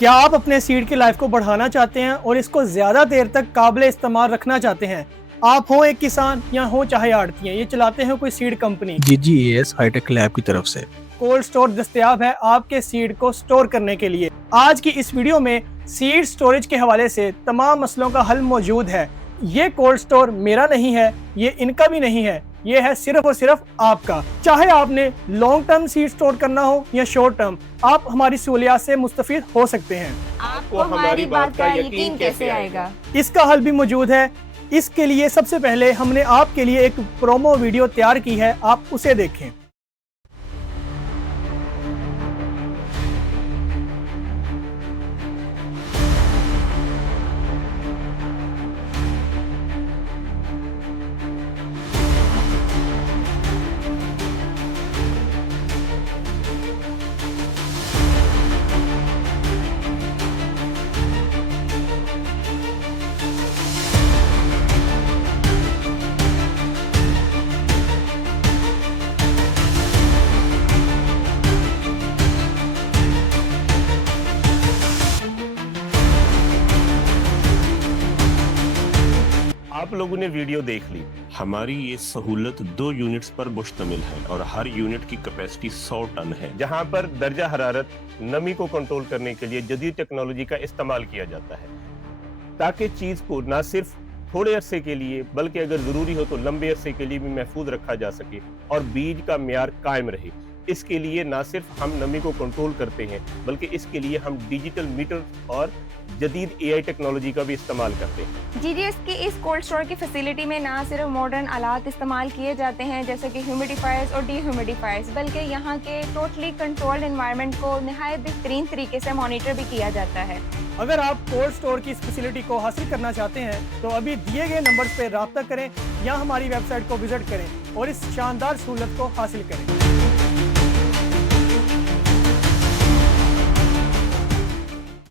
क्या आप अपने सीड की लाइफ को बढ़ाना चाहते हैं और इसको ज़्यादा देर तक काबिल इस्तेमाल रखना चाहते हैं? आप हो एक किसान या हो चाहे आड़तियाँ, ये चलाते हैं कोई seed company. GGAS hi tech lab की तरफ से कोल्ड स्टोर दस्तयाब है आपके सीड को स्टोर करने के लिए। आज की इस वीडियो में सीड स्टोरेज के हवाले से तमाम मसलों का हल मौजूद है। ये कोल्ड स्टोर मेरा नहीं है, ये इनका भी नहीं है, ये है सिर्फ और सिर्फ आपका। चाहे आपने लॉन्ग टर्म सीड स्टोर करना हो या शॉर्ट टर्म, आप हमारी सहूलियत से मुस्तफीद हो सकते हैं। आपको हमारी बात का यकीन कैसे आएगा? इसका हल भी मौजूद है। इसके लिए सबसे पहले हमने आपके लिए एक प्रोमो वीडियो तैयार की है, आप उसे देखें। आप लोगों ने वीडियो देख ली। हमारी ये सहूलत 2 यूनिट्स पर मुश्तमिल है और हर यूनिट की कैपेसिटी 100 टन है, जहां पर दर्जा हरारत, नमी को कंट्रोल करने के लिए जदीद टेक्नोलॉजी का इस्तेमाल किया जाता है, ताकि चीज को ना सिर्फ थोड़े अरसे के लिए बल्कि अगर जरूरी हो तो लंबे अरसे के लिए भी महफूज रखा जा सके और बीज का म्यार कायम रहे। इसके लिए ना सिर्फ हम नमी को कंट्रोल करते हैं, बल्कि इसके लिए हम डिजिटल मीटर और जदीद AI टेक्नोलॉजी का भी इस्तेमाल करते हैं। जीडीएस की इस कोल्ड स्टोर की फैसिलिटी में ना सिर्फ मॉडर्न आलात इस्तेमाल किए जाते हैं जैसे कि ह्यूमिडिफायर्स और डीह्यूमिडिफायर्स, बल्कि यहाँ के टोटली कंट्रोल्ड एनवायरनमेंट को निहायत बेहतरीन तरीके से मॉनिटर भी किया जाता है। अगर आप कोल्ड स्टोर की इस फैसिलिटी को हासिल करना चाहते हैं तो अभी दिए गए नंबर्स पर रब्ता करें या हमारी वेबसाइट को विजिट करें और इस शानदार सहूलत को हासिल करें।